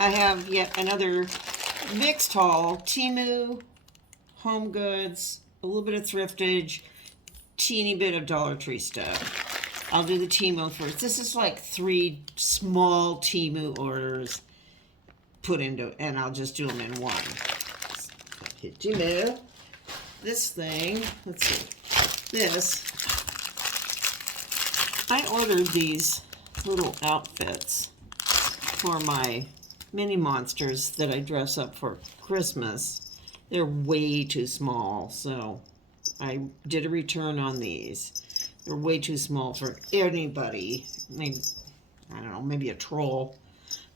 I have yet another mixed haul. Temu, HomeGoods, a little bit of thriftage, teeny bit of Dollar Tree stuff. I'll do the Temu first. This is like 3 small Temu orders put into, and I'll just do them in one. Okay, Temu. This thing, let's see. This, I ordered these little outfits for my mini monsters that I dress up for Christmas. They're way too small, so I did a return on these. They're way too small for anybody. Maybe, I don't know, maybe a troll,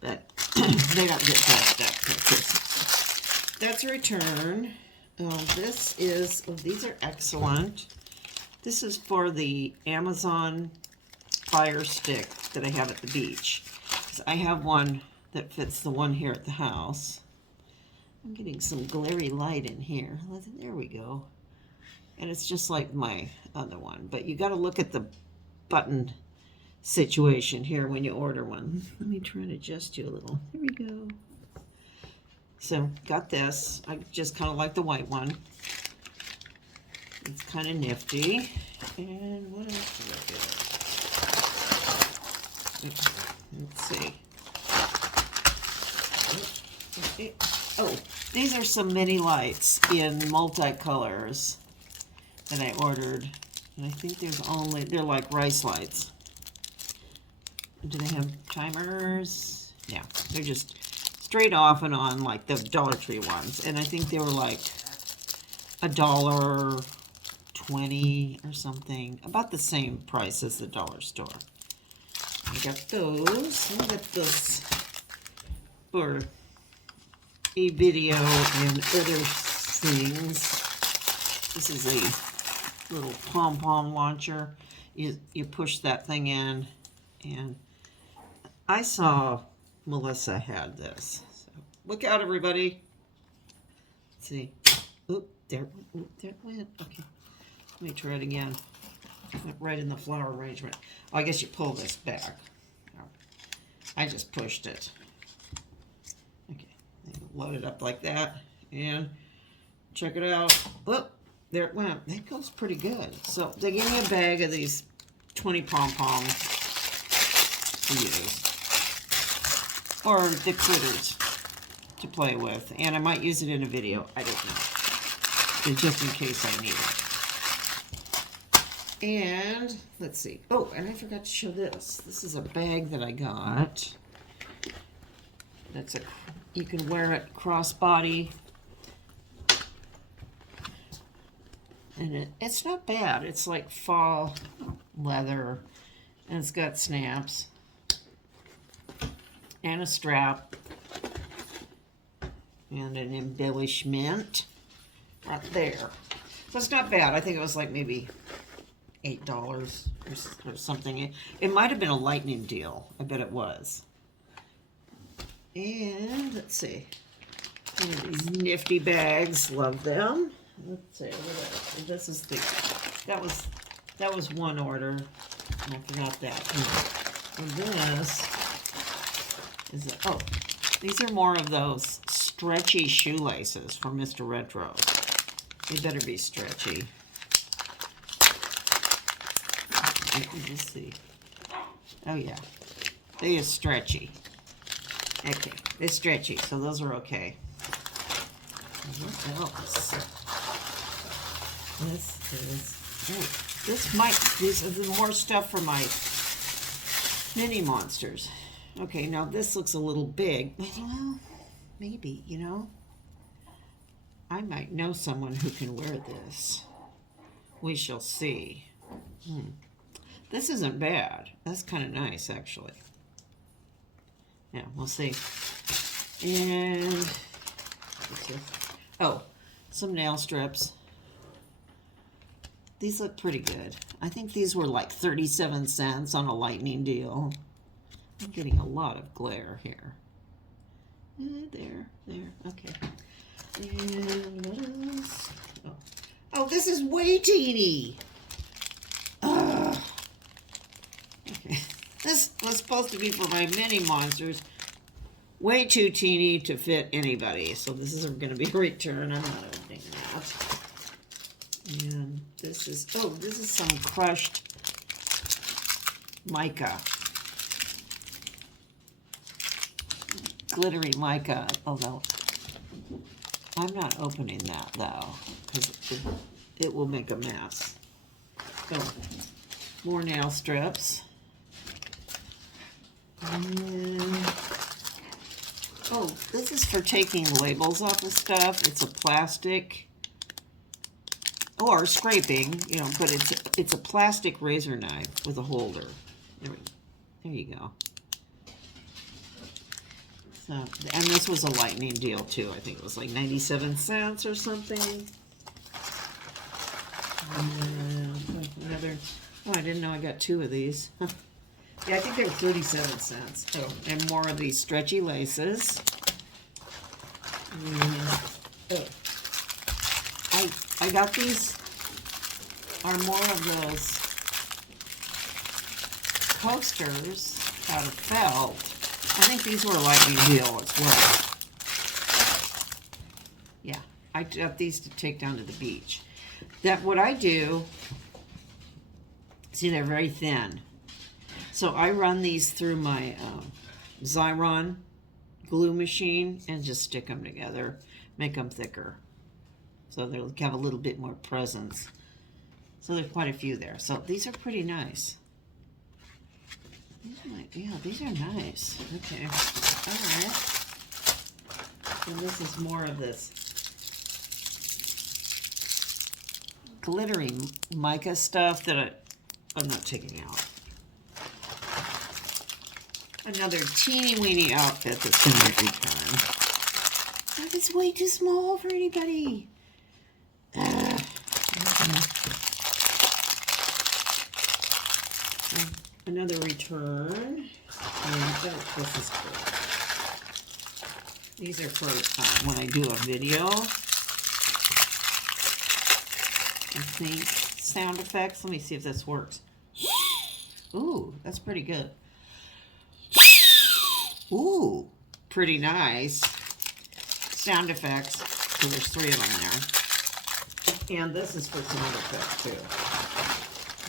but they don't get dressed up for Christmas. That's a return. This is, oh, these are excellent. This is for the Amazon Fire Stick that I have at the beach. I have one that fits the one here at the house. I'm getting some glary light in here. There we go. And it's just like my other one. But you got to look at the button situation here when you order one. Let me try to adjust you a little. Here we go. So, got this. I just kind of like the white one. It's kind of nifty. And what else did I get? Let's see. Oh, these are some mini lights in multicolors that I ordered. And I think they're like rice lights. Do they have timers? Yeah, they're just straight off and on like the Dollar Tree ones. And I think they were like $1.20 or something. About the same price as the dollar store. I got those. I got those for a video and other things. This is a little pom-pom launcher. You push that thing in, and I saw Melissa had this. So look out, everybody. Let's see. Oop, there it went. Okay. Let me try it again. Went right in the flower arrangement. Oh, I guess you pull this back. I just pushed it. Okay. Load it up like that. And check it out. Whoop. There it went. That goes pretty good. So they gave me a bag of these 20 pom-poms to use. Or the critters to play with. And I might use it in a video. I don't know. Just in case I need it. And let's see. Oh, and I forgot to show this. This is a bag that I got. You can wear it crossbody. And it's not bad. It's like fall leather. And it's got snaps. And a strap. And an embellishment right there. So it's not bad. I think it was like maybe $8 or something. It might have been a lightning deal. I bet it was. And let's see. One of these nifty bags. Love them. Let's see. This is that was one order. I forgot that. And this is these are more of those stretchy shoelaces from Mr. Retro. They better be stretchy. Let's see. Oh yeah, they are stretchy. Okay, they're stretchy, so those are okay. What else? These are the more stuff for my mini monsters. Okay, now this looks a little big. Well, maybe, you know. I might know someone who can wear this. We shall see. This isn't bad. That's kind of nice, actually. Yeah, we'll see. And, oh, some nail strips. These look pretty good. I think these were like 37 cents on a lightning deal. I'm getting a lot of glare here. There, okay. And what else? Oh, this is way teeny. Okay. This was supposed to be for my mini monsters. way too teeny to fit anybody. So this is going to be a return. I'm not opening that. And this is, oh, this is some crushed mica. Glittery mica, although I'm not opening that though, because it will make a mess. So, more nail strips. And, oh, this is for taking labels off of stuff. It's a plastic, or scraping, you know, but it's a plastic razor knife with a holder. There you go. So, and this was a lightning deal too. I think it was like 97 cents or something. And another, oh, I didn't know I got two of these. Yeah, I think they were 37 cents. Oh, and more of these stretchy laces. Oh, I got these, are more of those coasters out of felt. I think these were a lightning deal as well. Yeah, I got these to take down to the beach. That what I do, see, they're very thin. So I run these through my Xyron glue machine and just stick them together, make them thicker. So they'll have a little bit more presence. So there's quite a few there. So these are pretty nice. Yeah, these are nice. Okay. All right. And this is more of this glittery mica stuff that I'm not taking out. Another teeny weeny outfit that's going to make return. Oh, it's way too small for anybody. Another return. And this is cool. These are for when I do a video. I think sound effects. Let me see if this works. Ooh, that's pretty good. Ooh, pretty nice. Sound effects. So there's 3 of them there. And this is for sound effects too.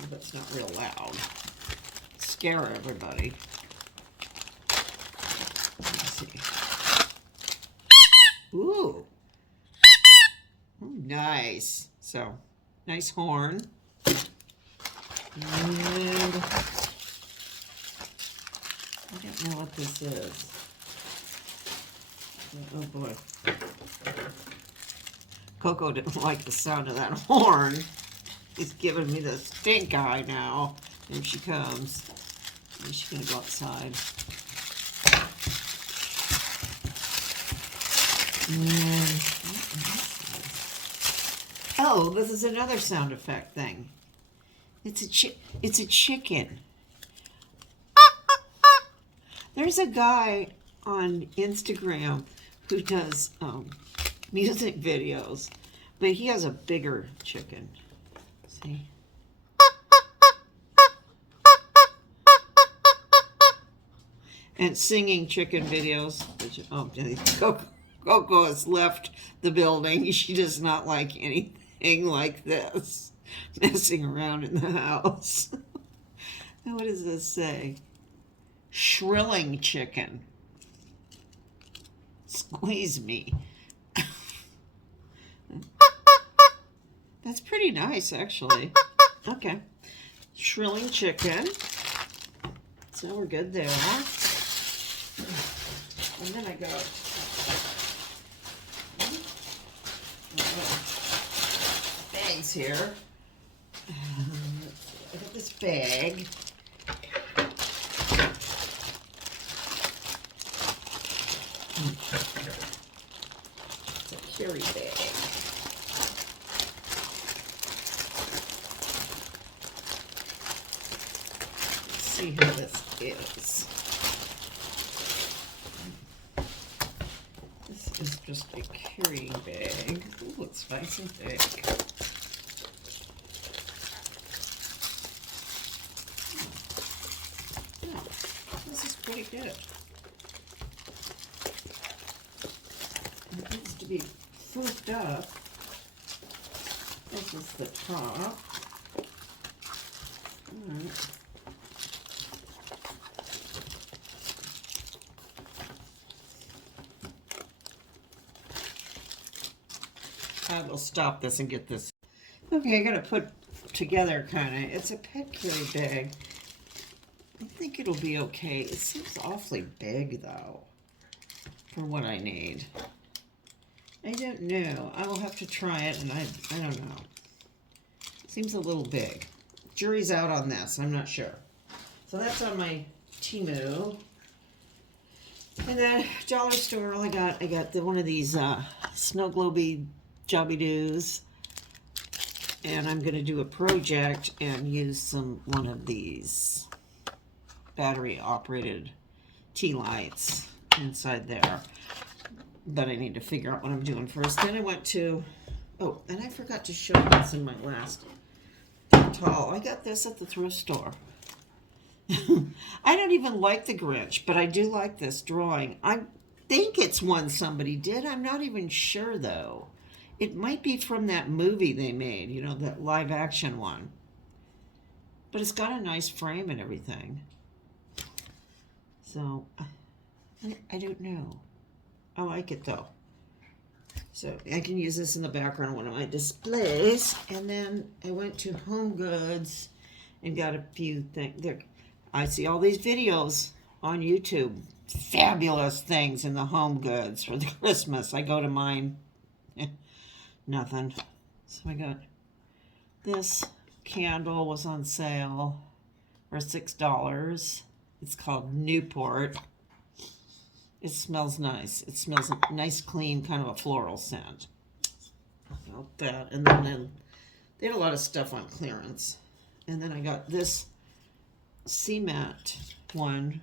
But it's not real loud. Scare everybody. Let's see. Ooh. Ooh, nice. So, nice horn. And I don't know what this is. Oh boy. Coco didn't like the sound of that horn. He's giving me the stink eye now. Here she comes. And she's gonna go outside. And, oh, this is another sound effect thing. It's a chicken. There's a guy on Instagram who does music videos, but he has a bigger chicken. See? And singing chicken videos. Which, oh, Coco has left the building. She does not like anything like this. Messing around in the house. Now, what does this say? Shrilling chicken. Squeeze me. That's pretty nice, actually. Okay. Shrilling chicken. So we're good there. And then I got bags here. I got this bag. It's a carry bag. Let's see how this is. This is just a carrying bag. Ooh, it's nice and thick. Oh, this is pretty good. be foofed up. This is the top. All right. I will stop this and get this. Okay, I gotta put together kind of. It's a pet carry bag. I think it'll be okay. It seems awfully big though for what I need. I don't know. I will have to try it, and I don't know. Seems a little big. Jury's out on this. I'm not sure. So that's on my Temu. And then dollar store, I got one of these snow globy jobby doos, and I'm going to do a project and use one of these battery operated tea lights inside there, but I need to figure out what I'm doing first. Then I went to, oh, and I forgot to show this in my last haul. I got this at the thrift store. I don't even like the Grinch, but I do like this drawing. I think it's one somebody did. I'm not even sure though. It might be from that movie they made, you know, that live action one. But it's got a nice frame and everything. So, I don't know. I like it though. So I can use this in the background of one of my displays. And then I went to HomeGoods and got a few things. I see all these videos on YouTube. Fabulous things in the HomeGoods for the Christmas. I go to mine. Nothing. So I got this candle was on sale for $6. It's called Newport. It smells nice. It smells a nice, clean, kind of a floral scent. About that. And then they had a lot of stuff on clearance. And then I got this cement one.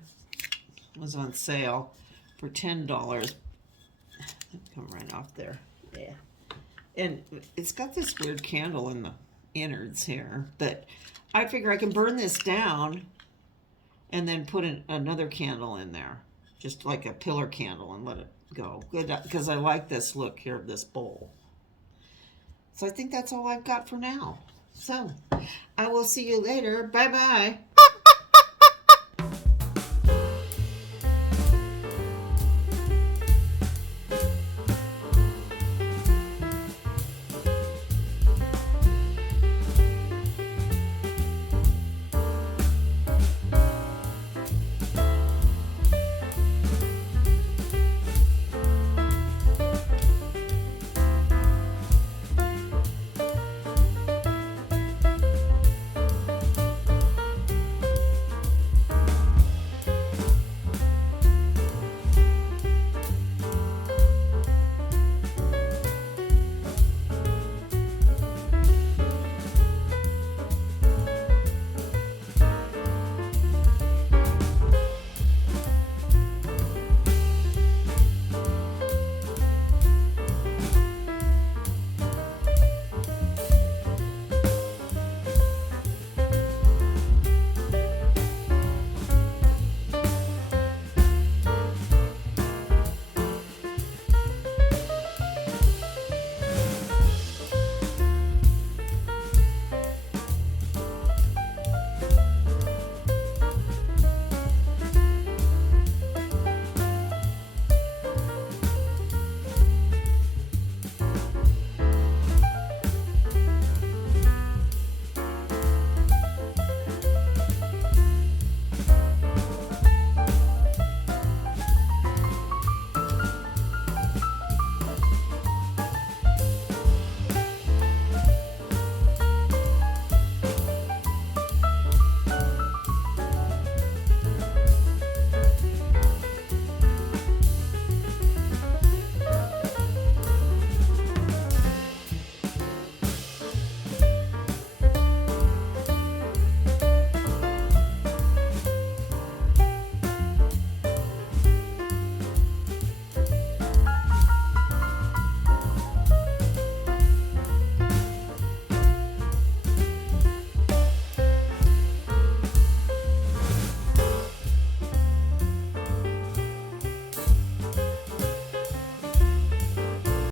Was on sale for $10. Come right off there. Yeah. And it's got this weird candle in the innards here. But I figure I can burn this down and then put another candle in there. Just like a pillar candle and let it go. Good, because I like this look here of this bowl. So I think that's all I've got for now. So I will see you later. Bye-bye.